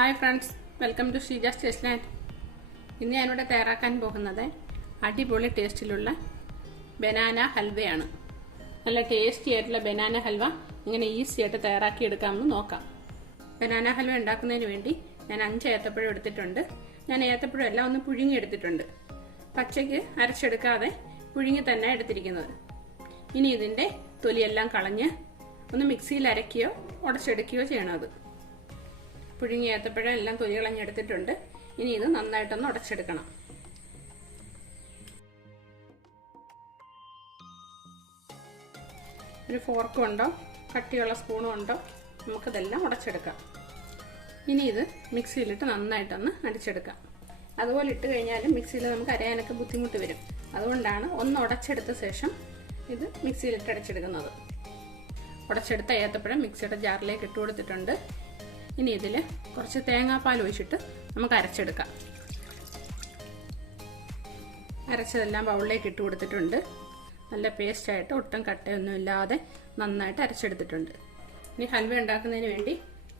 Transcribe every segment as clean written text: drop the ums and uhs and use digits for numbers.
Hi friends, welcome to Sheeja station land. ഇന്ന് ഞാനിവിടെ തയ്യാറാക്കാൻ പോകുന്നത് അടിപൊളി ടേസ്റ്റിലുള്ള ബനാന ഹൽവയാണ്. നല്ല ടേസ്റ്റി ആയിട്ടുള്ള ബനാന ഹൽവ ഇങ്ങനെ ഈസി ആയിട്ട് തയ്യാറാക്കി എടുക്കാമെന്ന് നോക്കാം. ബനാന ഹൽവ ഉണ്ടാക്കുന്നതിന് വേണ്ടി ഞാൻ 5 ഏത്തപ്പഴം എടുത്തിട്ടുണ്ട്. ഞാൻ ഏത്തപ്പഴം എല്ലാം ഒന്ന് പുഴുങ്ങി എടുത്തിട്ടുണ്ട്. പച്ചയ്ക്ക് അരച്ചെടുക്കാതെ പുഴുങ്ങി തന്നെ എടുത്തിരിക്കുന്നത്. ഇനി ഇതിൻ്റെ തൊലിയെല്ലാം കളഞ്ഞ് ഒന്ന് മിക്സിയിൽ അരയ്ക്കുകയോ ഉടച്ചെടുക്കുകയോ ചെയ്യണത്. പുഴുങ്ങി ഏത്തപ്പഴം എല്ലാം തൊലി കളഞ്ഞെടുത്തിട്ടുണ്ട്. ഇനി ഇത് നന്നായിട്ടൊന്ന് ഉടച്ചെടുക്കണം. ഒരു ഫോർക്കും ഉണ്ടോ കട്ടിയുള്ള സ്പൂണും ഉണ്ടോ നമുക്കിതെല്ലാം ഉടച്ചെടുക്കാം. ഇനി ഇത് മിക്സിയിലിട്ട് നന്നായിട്ടൊന്ന് അടിച്ചെടുക്കാം. അതുപോലെ ഇട്ട് കഴിഞ്ഞാലും മിക്സിയിൽ നമുക്ക് അരയാനൊക്കെ ബുദ്ധിമുട്ട് വരും. അതുകൊണ്ടാണ് ഒന്ന് ഉടച്ചെടുത്ത ശേഷം ഇത് മിക്സിയിലിട്ട് അടിച്ചെടുക്കുന്നത്. ഉടച്ചെടുത്ത ഏത്തപ്പഴം മിക്സിയുടെ ജാറിലേക്ക് ഇട്ട് കൊടുത്തിട്ടുണ്ട്. ഇനി ഇതിൽ കുറച്ച് തേങ്ങാപ്പാൽ ഒഴിച്ചിട്ട് നമുക്ക് അരച്ചെടുക്കാം. അരച്ചതെല്ലാം ബൗളിലേക്ക് ഇട്ട് കൊടുത്തിട്ടുണ്ട്. നല്ല പേസ്റ്റായിട്ട് ഒട്ടും കട്ടയൊന്നും ഇല്ലാതെ നന്നായിട്ട് അരച്ചെടുത്തിട്ടുണ്ട്. ഇനി ഹൽവ ഉണ്ടാക്കുന്നതിന് വേണ്ടി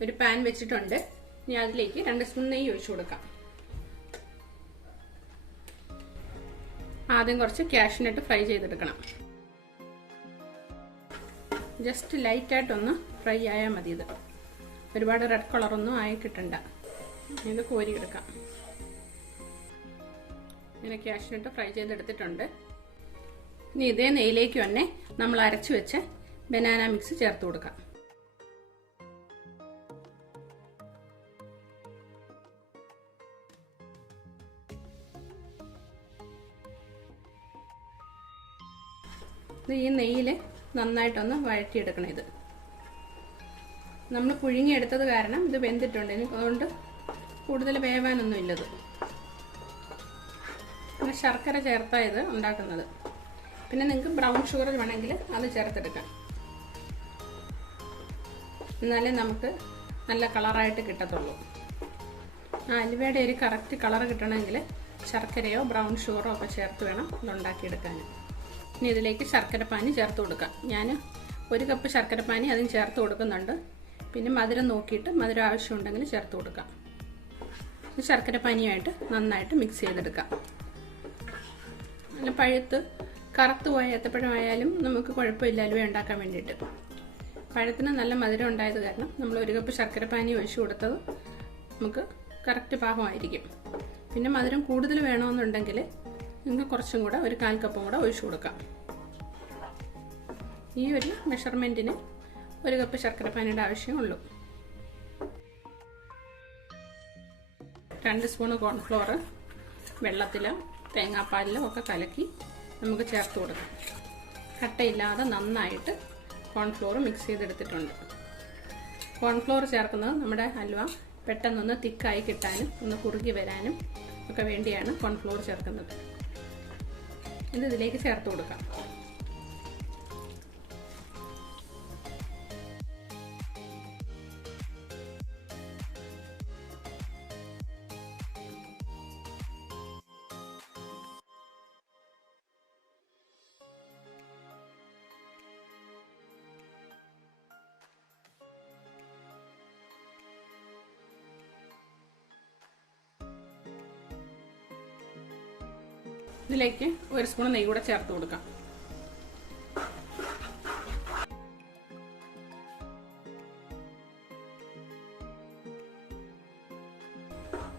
ഒരു പാൻ വെച്ചിട്ടുണ്ട്. ഇനി അതിലേക്ക് 2 സ്പൂൺ നെയ്യ് ഒഴിച്ചു കൊടുക്കാം. ആദ്യം കുറച്ച് കാഷ്യൂനട്ട് ഫ്രൈ ചെയ്തെടുക്കണം. ജസ്റ്റ് ലൈറ്റായിട്ടൊന്ന് ഫ്രൈ ആയാൽ മതി. ഇത് ഒരുപാട് റെഡ് കളറൊന്നും ആയി കിട്ടണ്ട. ഇത് കോരിയെടുക്കാം. ഇങ്ങനെ കാഷ്യൂനട്ട് ഫ്രൈ ചെയ്തെടുത്തിട്ടുണ്ട്. ഇനി ഇതേ നെയ്യിലേക്ക് തന്നെ നമ്മൾ അരച്ചു വെച്ച ബനാന മിക്സ് ചേർത്ത് കൊടുക്കാം. ഈ നെയ്യിൽ നന്നായിട്ടൊന്ന് വഴറ്റിയെടുക്കണം. ഇത് നമ്മൾ പുഴുങ്ങിയെടുത്തത് കാരണം ഇത് വെന്തിട്ടുണ്ട്. അതുകൊണ്ട് കൂടുതൽ വേവാനൊന്നും ഇല്ലത്. പിന്നെ ശർക്കര ചേർത്താണ് ഇത് ഉണ്ടാക്കുന്നത്. പിന്നെ നിങ്ങൾക്ക് ബ്രൗൺ ഷുഗർ വേണമെങ്കിൽ അത് ചേർത്തെടുക്കാം. എന്നാലേ നമുക്ക് നല്ല കളറായിട്ട് കിട്ടത്തുള്ളൂ. ഹൽവയുടെ ഒരു കറക്റ്റ് കളർ കിട്ടണമെങ്കിൽ ശർക്കരയോ ബ്രൗൺ ഷുഗറോ ഒക്കെ ചേർത്ത് വേണം ഇത് ഉണ്ടാക്കിയെടുക്കാൻ. ഇനി ഇതിലേക്ക് ശർക്കരപ്പാനി ചേർത്ത് കൊടുക്കാം. ഞാൻ 1 കപ്പ് ശർക്കരപ്പാനി അതിന് ചേർത്ത് കൊടുക്കുന്നുണ്ട്. പിന്നെ മധുരം നോക്കിയിട്ട് മധുരം ആവശ്യമുണ്ടെങ്കിൽ ചേർത്ത് കൊടുക്കാം. ശർക്കരപ്പാനിയായിട്ട് നന്നായിട്ട് മിക്സ് ചെയ്തെടുക്കാം. നല്ല പഴുത്ത് കറുത്ത് പോയ ഏത്തപ്പഴമായാലും നമുക്ക് കുഴപ്പമില്ല ഹൽവ ഉണ്ടാക്കാൻ വേണ്ടിയിട്ട്. പഴത്തിന് നല്ല മധുരം ഉണ്ടായത് കാരണം നമ്മൾ 1 കപ്പ് ശർക്കരപ്പാനി ഒഴിച്ചു കൊടുത്തത് നമുക്ക് കറക്റ്റ് പാകമായിരിക്കും. പിന്നെ മധുരം കൂടുതൽ വേണമെന്നുണ്ടെങ്കിൽ നിങ്ങൾക്ക് കുറച്ചും കൂടെ 1/4 കപ്പും കൂടെ ഒഴിച്ചു കൊടുക്കാം. ഈ ഒരു മെഷർമെൻറ്റിന് 1 കപ്പ് ശർക്കരപ്പാനിയുടെ ആവശ്യമുള്ളൂ. 2 സ്പൂൺ കോൺഫ്ലോർ വെള്ളത്തിലോ തേങ്ങാപ്പാലിലോ ഒക്കെ കലക്കി നമുക്ക് ചേർത്ത് കൊടുക്കാം. കട്ടയില്ലാതെ നന്നായിട്ട് കോൺഫ്ലോർ മിക്സ് ചെയ്തെടുത്തിട്ടുണ്ട്. കോൺഫ്ലോർ ചേർക്കുന്നത് നമ്മുടെ ഹൽവ പെട്ടെന്നൊന്ന് തിക്കായി കിട്ടാനും ഒന്ന് കുറുകി വരാനും ഒക്കെ വേണ്ടിയാണ് കോൺഫ്ലോർ ചേർക്കുന്നത്. ഇത് ഇതിലേക്ക് ചേർത്ത് കൊടുക്കാം. ഇതിലേക്ക് 1 സ്പൂൺ നെയ്യ് കൂടെ ചേർത്ത് കൊടുക്കാം.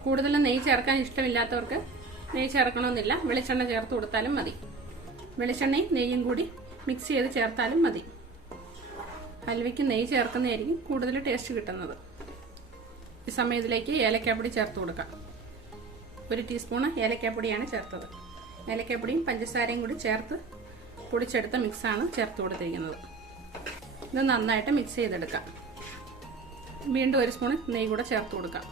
കൂടുതൽ നെയ്യ് ചേർക്കാൻ ഇഷ്ടമില്ലാത്തവർക്ക് നെയ്യ് ചേർക്കണമെന്നില്ല. വെളിച്ചെണ്ണ ചേർത്ത് കൊടുത്താലും മതി. വെളിച്ചെണ്ണയും നെയ്യും കൂടി മിക്സ് ചെയ്ത് ചേർത്താലും മതി. ഹൽവയ്ക്ക് നെയ്യ് ചേർക്കുന്നതായിരിക്കും കൂടുതൽ ടേസ്റ്റ് കിട്ടുന്നത്. ഈ സമയം ഇതിലേക്ക് ഏലക്കാപ്പൊടി ചേർത്ത് കൊടുക്കാം. 1 ടീസ്പൂൺ ഏലക്കാപ്പൊടിയാണ് ചേർത്തത്. ഏലക്കാപ്പൊടിയും പഞ്ചസാരയും കൂടി ചേർത്ത് പൊടിച്ചെടുത്ത മിക്സാണ് ചേർത്ത് കൊടുത്തിരിക്കുന്നത്. ഇത് നന്നായിട്ട് മിക്സ് ചെയ്തെടുക്കാം. വീണ്ടും 1 സ്പൂൺ നെയ്യ് കൂടെ ചേർത്ത് കൊടുക്കാം.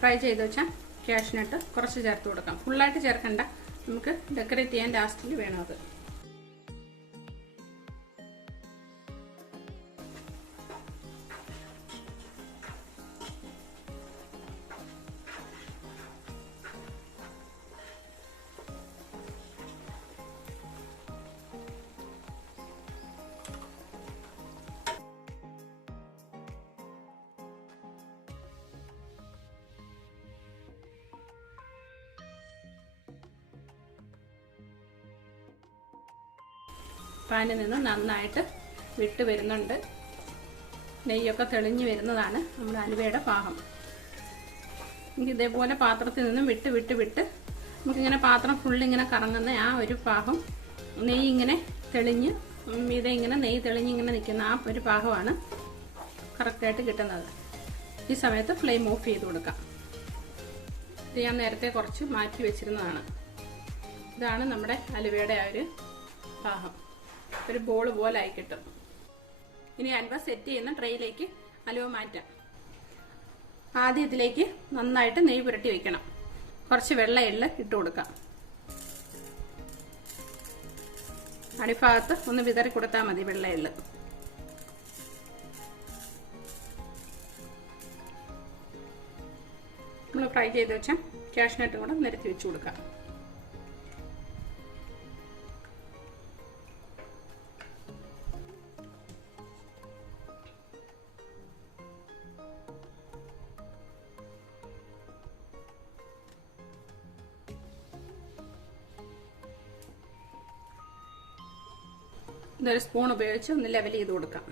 ഫ്രൈ ചെയ്ത് വെച്ചാൽ കാഷ്നട്ട് കുറച്ച് ചേർത്ത് കൊടുക്കാം. ഫുള്ളായിട്ട് ചേർക്കണ്ട, നമുക്ക് ഡെക്കറേറ്റ് ചെയ്യാൻ ലാസ്റ്റിൽ വേണം അത്. പാനിൽ നിന്ന് നന്നായിട്ട് വിട്ട് വരുന്നുണ്ട്. നെയ്യൊക്കെ തെളിഞ്ഞ് വരുന്നതാണ് നമ്മുടെ ഹൽവയുടെ പാകം. നമുക്ക് ഇതേപോലെ പാത്രത്തിൽ നിന്നും വിട്ട് വിട്ട് വിട്ട് നമുക്കിങ്ങനെ പാത്രം ഫുള്ളിങ്ങനെ കറങ്ങുന്ന ആ ഒരു പാകം, നെയ്യ് ഇങ്ങനെ തെളിഞ്ഞ് ഇങ്ങനെ നെയ്യ് തെളിഞ്ഞ് ഇങ്ങനെ നിൽക്കുന്ന ആ ഒരു പാകമാണ് കറക്റ്റായിട്ട് കിട്ടുന്നത്. ഈ സമയത്ത് ഫ്ലെയിം ഓഫ് ചെയ്ത് കൊടുക്കാം. ഇത് ഞാൻ നേരത്തെ കുറച്ച് മാറ്റി വെച്ചിരുന്നതാണ്. ഇതാണ് നമ്മുടെ ഹലുവയുടെ ആ ഒരു പാകം. ഒരു ബോൾ പോലെ ആയി കിട്ടും. ഇനി ഹൽവ സെറ്റ് ചെയ്യുന്ന ട്രേയിലേക്ക് ഹലുവ മാറ്റാം. ആദ്യം ഇതിലേക്ക് നന്നായിട്ട് നെയ്യ് പുരട്ടി വെക്കണം. കുറച്ച് വെള്ള എള്ള് ഇട്ട് കൊടുക്കാം. അടിഭാഗത്ത് ഒന്ന് വിതറി കൊടുത്താൽ മതി വെള്ള എള്ള്. നമ്മൾ ഫ്രൈ ചെയ്ത് വെച്ച കാഷ്നട്ടും കൂടെ നിരത്തി വെച്ച് കൊടുക്കാം. ഇതൊരു സ്പൂൺ ഉപയോഗിച്ച് ഒന്ന് ലെവൽ ചെയ്ത് കൊടുക്കാം.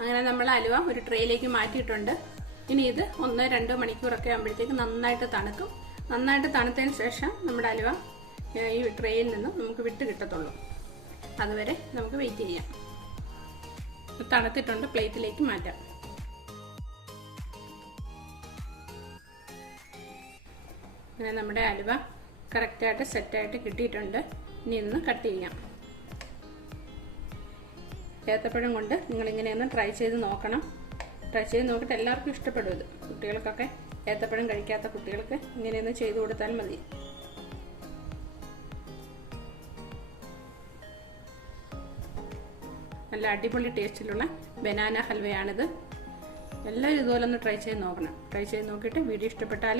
അങ്ങനെ നമ്മൾ ഹലുവ ഒരു ട്രേയിലേക്ക് മാറ്റിയിട്ടുണ്ട്. ഇനി ഇത് 1-2 മണിക്കൂറൊക്കെ ആകുമ്പോഴത്തേക്ക് നന്നായിട്ട് തണുക്കും. നന്നായിട്ട് തണുത്തതിന് ശേഷം നമ്മുടെ ഹലുവ ഈ ട്രേയിൽ നിന്ന് നമുക്ക് വിട്ട് കിട്ടത്തുള്ളൂ. അതുവരെ നമുക്ക് വെയിറ്റ് ചെയ്യാം. തണുത്തിട്ടുണ്ട്, പ്ലേറ്റിലേക്ക് മാറ്റാം. അങ്ങനെ നമ്മുടെ ഹലുവ കറക്റ്റായിട്ട് സെറ്റായിട്ട് കിട്ടിയിട്ടുണ്ട്. ഇനി ഇന്ന് കട്ട് ചെയ്യാം. ഏത്തപ്പഴം കൊണ്ട് നിങ്ങളിങ്ങനെയൊന്ന് ട്രൈ ചെയ്ത് നോക്കണം. ട്രൈ ചെയ്ത് നോക്കിയിട്ട് എല്ലാവർക്കും ഇഷ്ടപ്പെടും ഇത്. കുട്ടികൾക്കൊക്കെ, ഏത്തപ്പഴം കഴിക്കാത്ത കുട്ടികൾക്ക് ഇങ്ങനെയൊന്ന് ചെയ്ത് കൊടുത്താൽ മതി. നല്ല അടിപൊളി ടേസ്റ്റിലുള്ള ബനാന ഹൽവയാണിത്. എല്ലാവരും ഇതുപോലെ ഒന്ന് ട്രൈ ചെയ്ത് നോക്കണം. ട്രൈ ചെയ്ത് നോക്കിയിട്ട് വീഡിയോ ഇഷ്ടപ്പെട്ടാൽ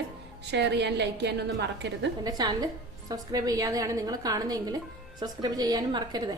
ഷെയർ ചെയ്യാൻ, ലൈക്ക് ചെയ്യാനൊന്നും മറക്കരുത്. എൻ്റെ ചാനൽ സബ്സ്ക്രൈബ് ചെയ്യാതെയാണ് നിങ്ങൾ കാണുന്നതെങ്കിൽ സബ്സ്ക്രൈബ് ചെയ്യാനും മറക്കരുതേ.